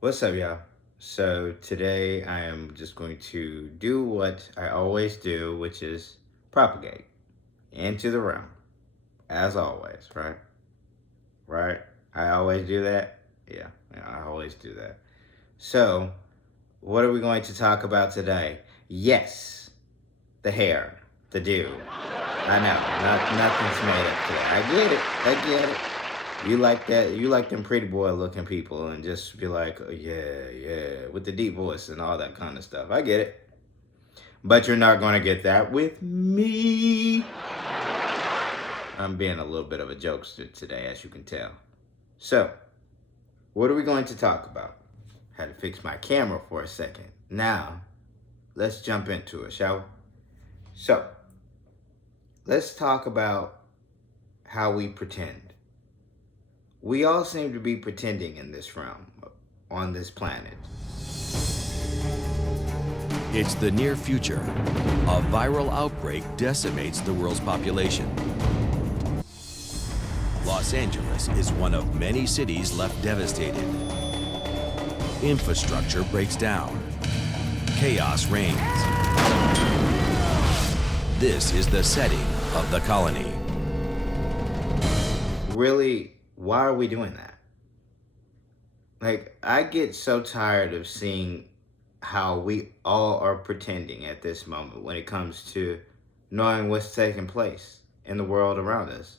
What's up, y'all? So today I am just going to do what I always do, which is propagate into the realm, as always, right? Right? I always do that. Yeah, I always do that. So, what are we going to talk about today? Yes, the hair, the do. I know, nothing's made up today. I get it. I get it. You like that? You like them pretty boy looking people and just be like, oh, yeah, yeah, with the deep voice and all that kind of stuff. I get it. But you're not going to get that with me. I'm being a little bit of a jokester today, as you can tell. So, what are we going to talk about? Had to fix my camera for a second. Now, let's jump into it, shall we? So, let's talk about how we pretend. We all seem to be pretending in this realm, on this planet. It's the near future. A viral outbreak decimates the world's population. Los Angeles is one of many cities left devastated. Infrastructure breaks down. Chaos reigns. This is the setting of the colony. Really, why are we doing that? Like, I get so tired of seeing how we all are pretending at this moment when it comes to knowing what's taking place in the world around us.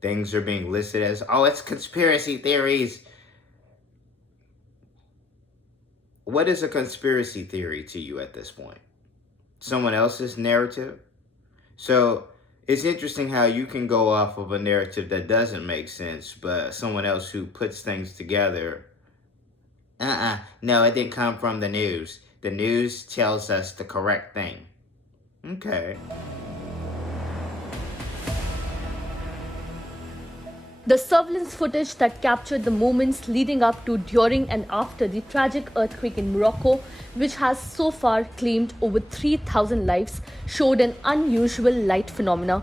Things are being listed as, oh, it's conspiracy theories. What is a conspiracy theory to you at this point? Someone else's narrative? So it's interesting how you can go off of a narrative that doesn't make sense, but someone else who puts things together, no, it didn't come from the news. The news tells us the correct thing. Okay. The surveillance footage that captured the moments leading up to, during, and after the tragic earthquake in Morocco, which has so far claimed over 3,000 lives, showed an unusual light phenomena.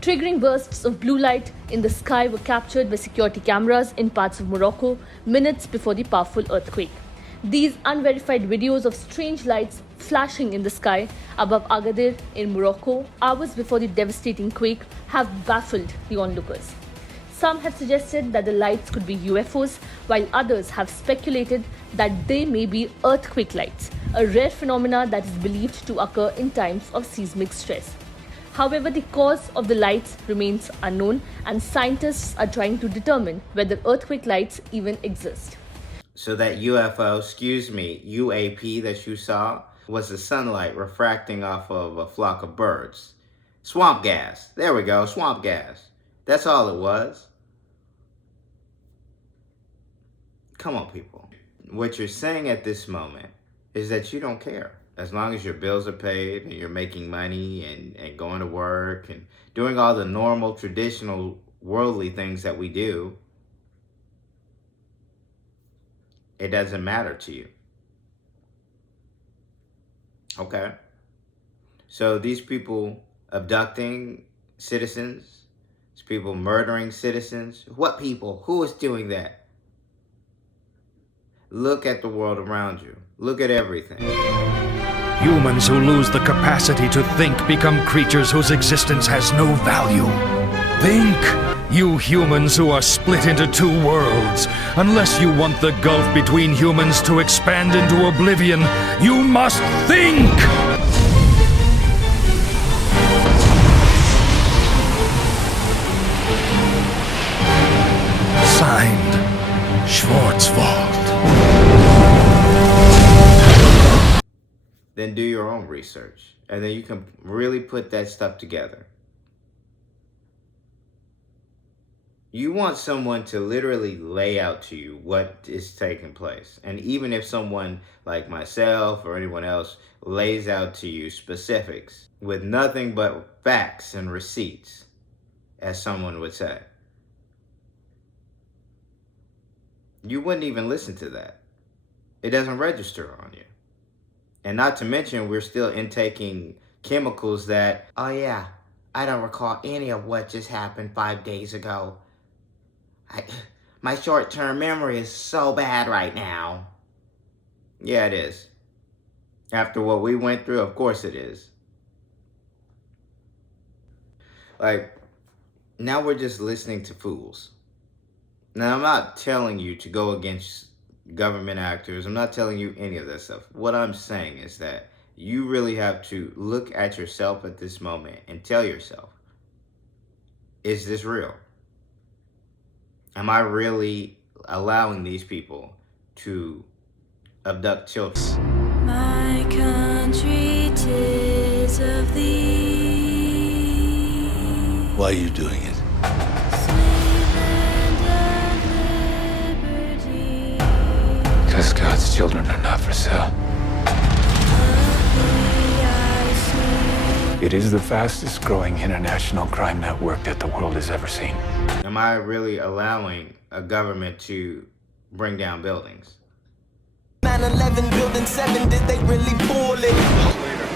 Triggering bursts of blue light in the sky were captured by security cameras in parts of Morocco minutes before the powerful earthquake. These unverified videos of strange lights flashing in the sky above Agadir in Morocco hours before the devastating quake have baffled the onlookers. Some have suggested that the lights could be UFOs, while others have speculated that they may be earthquake lights, a rare phenomena that is believed to occur in times of seismic stress. However, the cause of the lights remains unknown, and scientists are trying to determine whether earthquake lights even exist. So that UAP that you saw was the sunlight refracting off of a flock of birds. Swamp gas. There we go, swamp gas. That's all it was. Come on, people. What you're saying at this moment is that you don't care. As long as your bills are paid and you're making money and going to work and doing all the normal, traditional, worldly things that we do, it doesn't matter to you. Okay? So these people abducting citizens, these people murdering citizens, what people? Who is doing that? Look at the world around you. Look at everything. Humans who lose the capacity to think become creatures whose existence has no value. Think! You humans who are split into two worlds. Unless you want the gulf between humans to expand into oblivion, you must think! Signed, Schwarzwald. Then do your own research. And then you can really put that stuff together. You want someone to literally lay out to you what is taking place. And even if someone like myself or anyone else lays out to you specifics with nothing but facts and receipts, as someone would say, you wouldn't even listen to that. It doesn't register on you. And not to mention, we're still intaking chemicals that, oh yeah, I don't recall any of what just happened 5 days ago. My short-term memory is so bad right now. Yeah, it is. After what we went through, of course it is. Like, now we're just listening to fools. Now, I'm not telling you to go against government actors. I'm not telling you any of that stuff. What I'm saying is that you really have to look at yourself at this moment and tell yourself, is this real? Am I really allowing these people to abduct children? My country, 'tis of thee. Why are you doing it? Sweet land of liberty. Because God's children are not for sale. Of thee I sing. It is the fastest growing international crime network that the world has ever seen. Am I really allowing a government to bring down buildings? 9/11 building 7, did they really pull it? Later,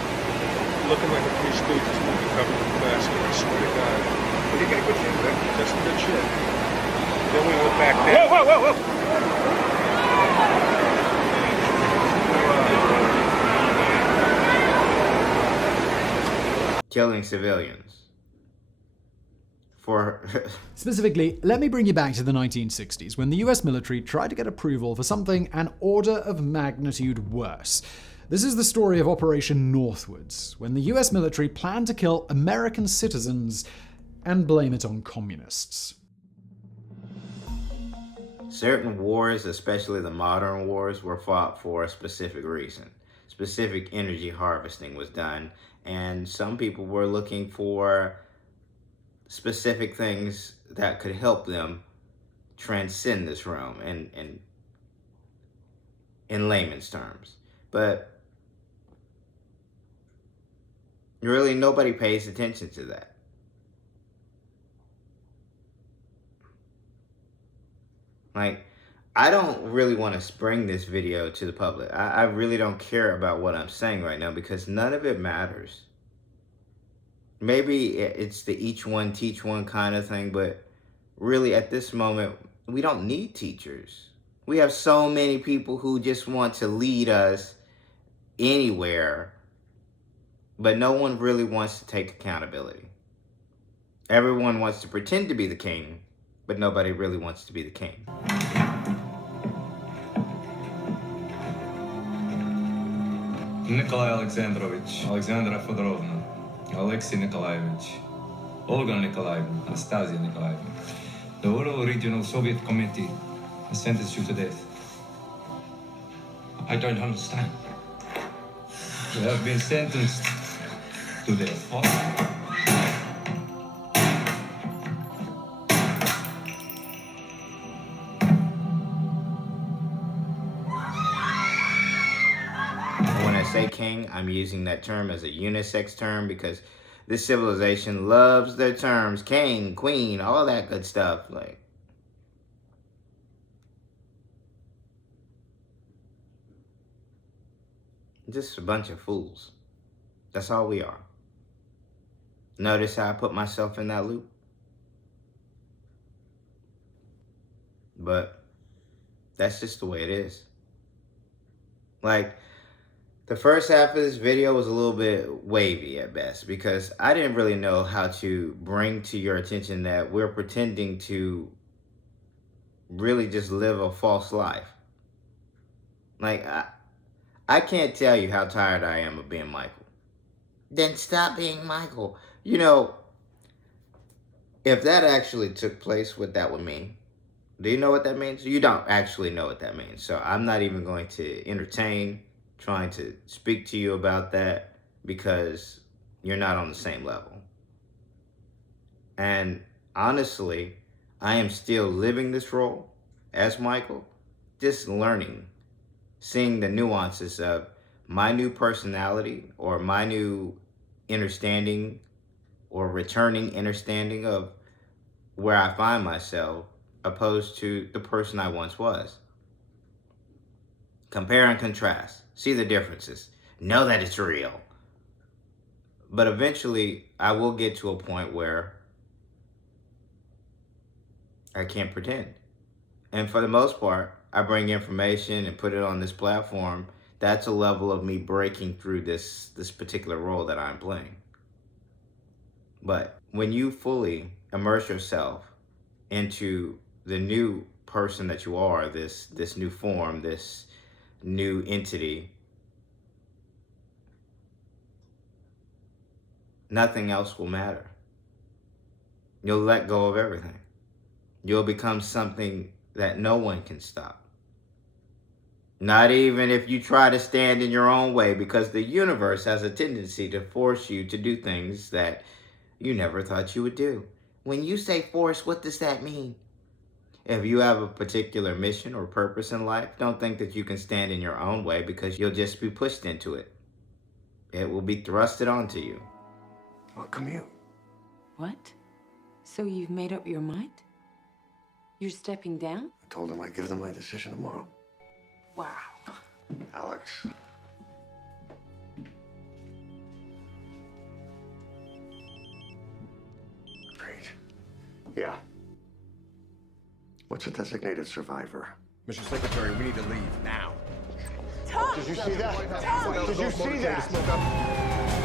looking like a Three Stooges movie covered in plastic, I swear to God. But you got good feedback, that's some good shit. Then we went back there. Whoa, whoa, whoa, whoa! Killing civilians. Specifically, let me bring you back to the 1960s, when the US military tried to get approval for something an order of magnitude worse. This is the story of Operation Northwood, when the US military planned to kill American citizens and blame it on communists. Certain wars, especially the modern wars, were fought for a specific reason. Specific energy harvesting was done, and some people were looking for specific things that could help them transcend this realm and in layman's terms. But really nobody pays attention to that. Like, I don't really want to bring this video to the public. I really don't care about what I'm saying right now because none of it matters. Maybe it's the each one teach one kind of thing, but really at this moment, we don't need teachers. We have so many people who just want to lead us anywhere, but no one really wants to take accountability. Everyone wants to pretend to be the king, but nobody really wants to be the king. Nikolai Alexandrovich, Alexandra Fedorovna, Alexei Nikolaevich, Olga Nikolaevna, Anastasia Nikolaevna. The Ural Regional Soviet Committee has sentenced you to death. I don't understand. You have been sentenced to death. What? When I say king, I'm using that term as a unisex term because this civilization loves their terms. King, queen, all that good stuff. Like, just a bunch of fools. That's all we are. Notice how I put myself in that loop? But that's just the way it is. Like, the first half of this video was a little bit wavy at best because I didn't really know how to bring to your attention that we're pretending to really just live a false life. Like, I can't tell you how tired I am of being Michael. Then stop being Michael. You know, if that actually took place, what that would mean. Do you know what that means? You don't actually know what that means. So I'm not even going to entertain trying to speak to you about that because you're not on the same level. And honestly, I am still living this role as Michael, just learning, seeing the nuances of my new personality or my new understanding or returning understanding of where I find myself opposed to the person I once was. Compare and contrast. See the differences. Know that it's real. But eventually, I will get to a point where I can't pretend. And for the most part, I bring information and put it on this platform. That's a level of me breaking through this particular role that I'm playing. But when you fully immerse yourself into the new person that you are, this new form, this new entity, nothing else will matter. You'll let go of everything. You'll become something that no one can stop. Not even if you try to stand in your own way, because the universe has a tendency to force you to do things that you never thought you would do. When you say force, what does that mean? If you have a particular mission or purpose in life, don't think that you can stand in your own way, because you'll just be pushed into it. It will be thrusted onto you. Welcome you. What? So you've made up your mind? You're stepping down? I told them I'd give them my decision tomorrow. Wow. Alex. Great. Yeah. What's a designated survivor? Mr. Secretary, we need to leave now. Tom! Did you see that? Tom! Did you see that?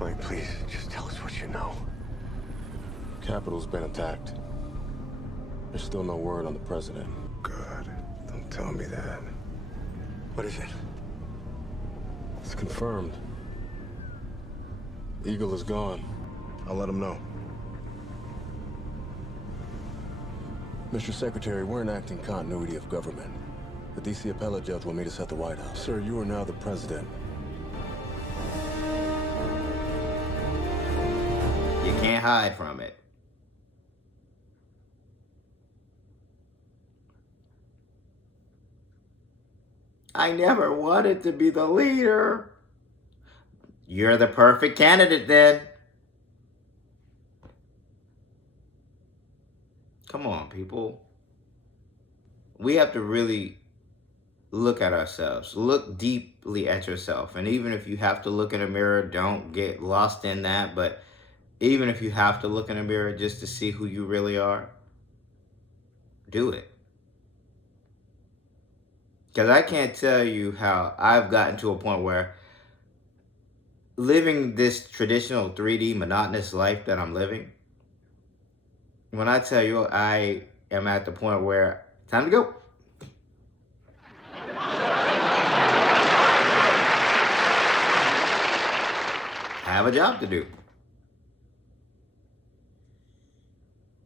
Wait, please, just tell us what you know. Capitol's been attacked. There's still no word on the president. Good. Don't tell me that. What is it? It's confirmed. Eagle is gone. I'll let him know. Mr. Secretary, we're enacting continuity of government. The D.C. appellate judge will meet us at the White House. Sir, you are now the president. You can't hide from it. I never wanted to be the leader. You're the perfect candidate then. Come on, people. We have to really look at ourselves. Look deeply at yourself. And even if you have to look in a mirror, don't get lost in that. But even if you have to look in a mirror just to see who you really are, do it. Because I can't tell you how I've gotten to a point where living this traditional 3D monotonous life that I'm living, when I tell you I am at the point where time to go. I have a job to do.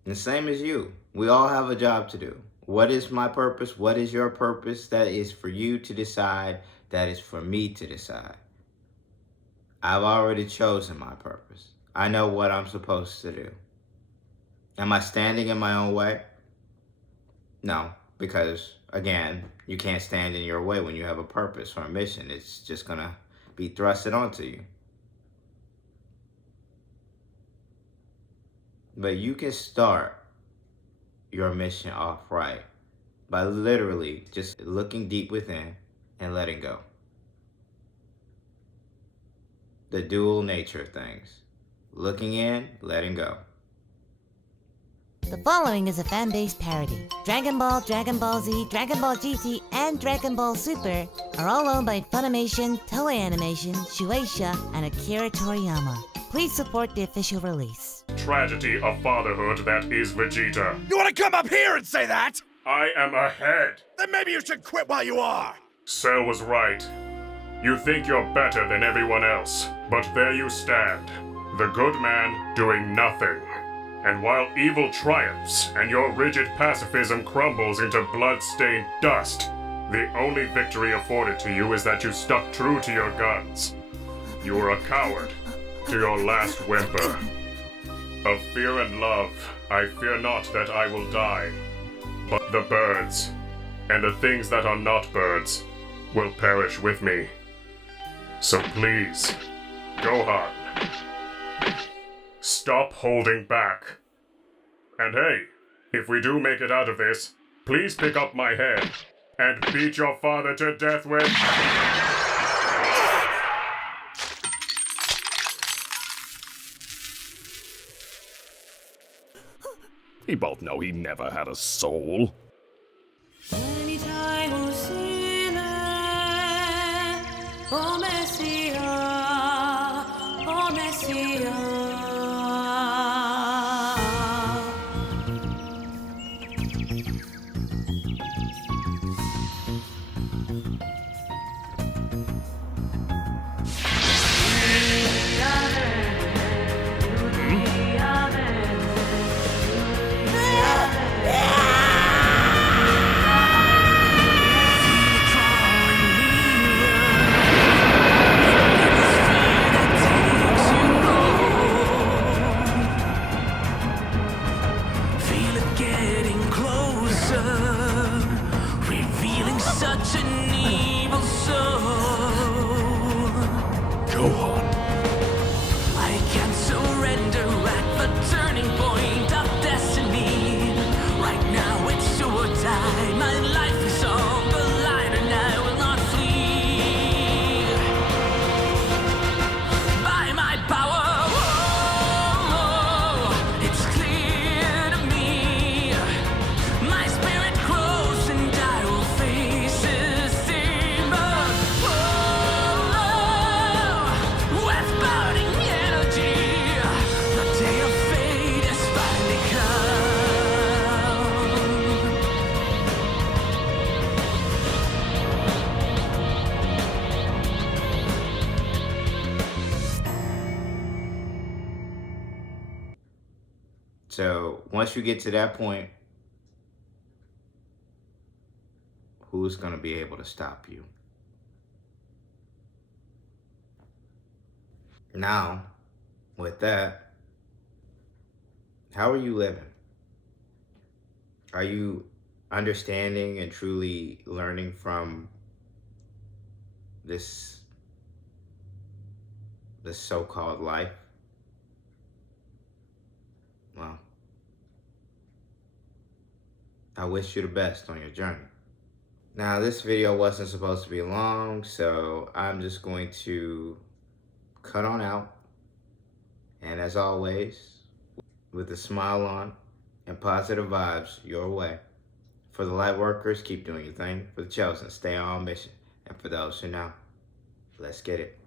And the same as you. We all have a job to do. What is my purpose? What is your purpose? That is for you to decide. That is for me to decide. I've already chosen my purpose. I know what I'm supposed to do. Am I standing in my own way? No, because again, you can't stand in your way when you have a purpose or a mission. It's just gonna be thrusted onto you. But you can start your mission off right by literally just looking deep within and letting go. The dual nature of things. Looking in, letting go. The following is a fan-based parody. Dragon Ball, Dragon Ball Z, Dragon Ball GT, and Dragon Ball Super are all owned by Funimation, Toei Animation, Shueisha, and Akira Toriyama. Please support the official release. Tragedy of fatherhood that is Vegeta. You want to come up here and say that? I am ahead. Then maybe you should quit while you are. Cell was right. You think you're better than everyone else, but there you stand. The good man doing nothing. And while evil triumphs and your rigid pacifism crumbles into blood-stained dust, the only victory afforded to you is that you stuck true to your guns. You were a coward to your last whimper. Of fear and love, I fear not that I will die, but the birds, and the things that are not birds, will perish with me. So please, Gohan, stop holding back. And hey, if we do make it out of this, please pick up my head and beat your father to death with? We both know he never had a soul. Oh Messiah, oh Messiah. Feel it getting closer, revealing such an evil soul. Go on. I can't surrender at the turning point of destiny. Right now it's do or die. My life is on the line and I will not flee. By my power, it's clear to me. My spirit grows and I will face this demon. With burning energy, the day of fate is finally come. So once you get to that point, who's going to be able to stop you? Now, with that, how are you living? Are you understanding and truly learning from this so-called life? Well, I wish you the best on your journey. Now, this video wasn't supposed to be long, so I'm just going to cut on out. And as always, with a smile on and positive vibes your way. For the light workers, keep doing your thing. For the chosen, stay on mission. And for those who know, let's get it.